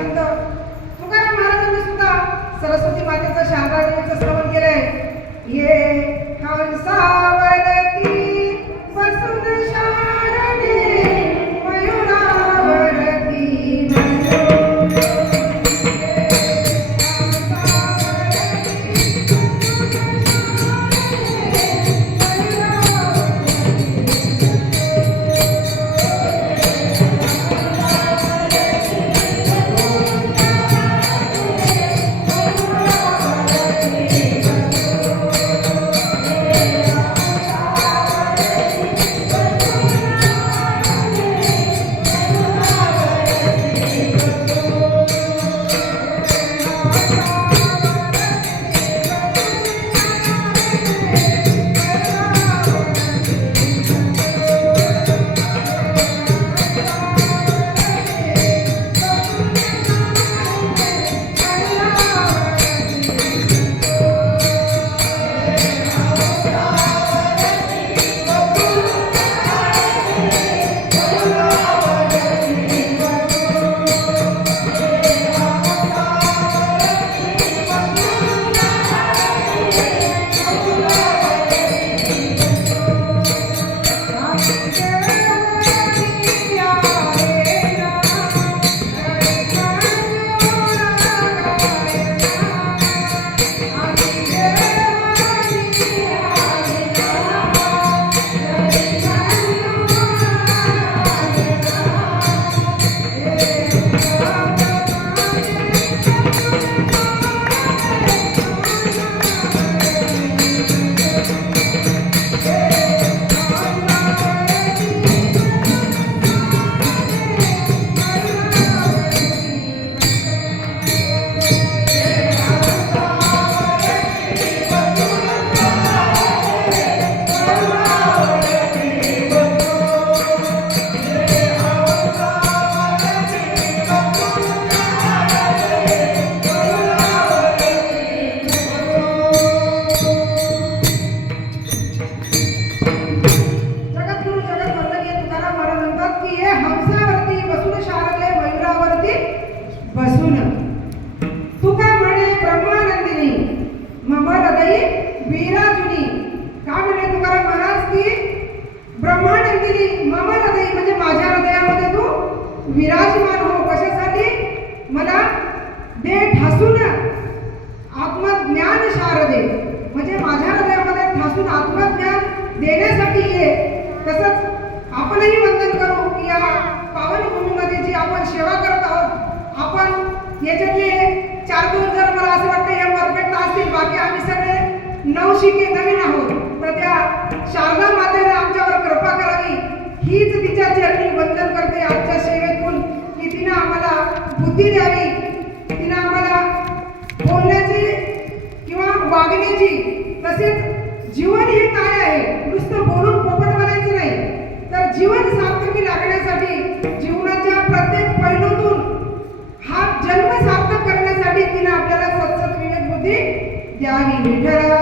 संत तुकाराम महाराजांनी सुद्धा सरस्वती मातेचं शारदा देवीचं श्रवण केलंय. ये हंसावरती बसून शारदे मयुरावरती बसून तुका म्हणे ब्रह्मानंदिनी मम हृदयी विराजुनी. का म्हणे तुकाराम महाराज की ब्रह्मानंदिनी मम हृदयी म्हणजे माझ्या हृदयामध्ये तू विराजमान हो. कशासाठी? मला दे ठासून आत्मज्ञान शारदे म्हणजे माझ्या हृदयामध्ये ठासून आत्मज्ञान देण्यासाठी ये. तसंच आपणही वंदन करू की या पावन भूमीमध्ये जी आपण सेवा करत आहोत आपण याच्यातले 4-2 जर मला असं वाटतं हे परफेक्ट असतील, बाकी आम्ही सगळे नवशिके नवीन आहोत. तर त्या शारदा मातेने आमच्यावर कृपा करावी हीच तिच्या चरणी वंदन करते आजच्या सेवेतून की तिनं आम्हाला बुद्धी द्यावी, तिनं आम्हाला बोलण्याची किंवा वागण्याची तसेच जीवन हे काय आहे नुसतं बोलून पोपट बनायचं नाही तर जीवन सार्थकी लागण्यासाठी जीवनाच्या प्रत्येक पैलूतून हा जन्म सार्थक करण्यासाठी तिने आपल्याला सत्सत विवेक बुद्धी द्यावी. विठ्ठला